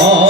Hare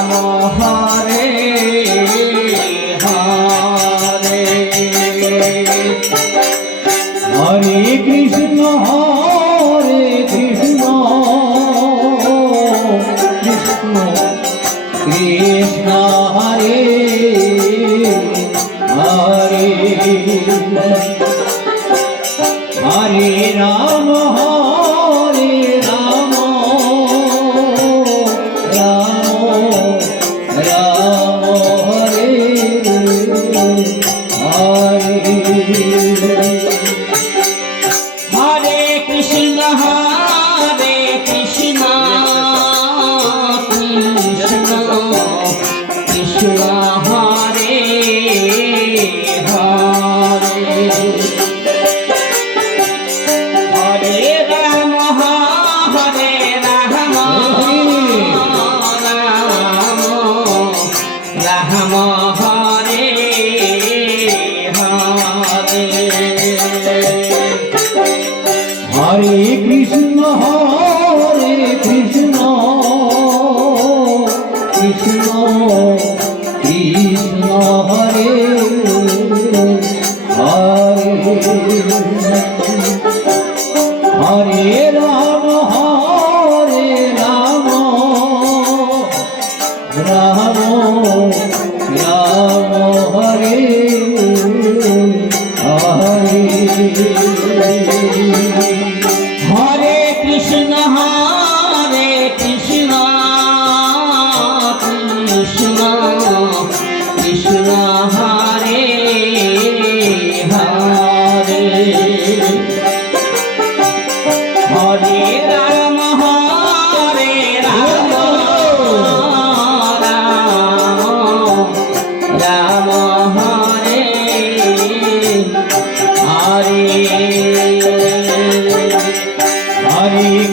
Allah.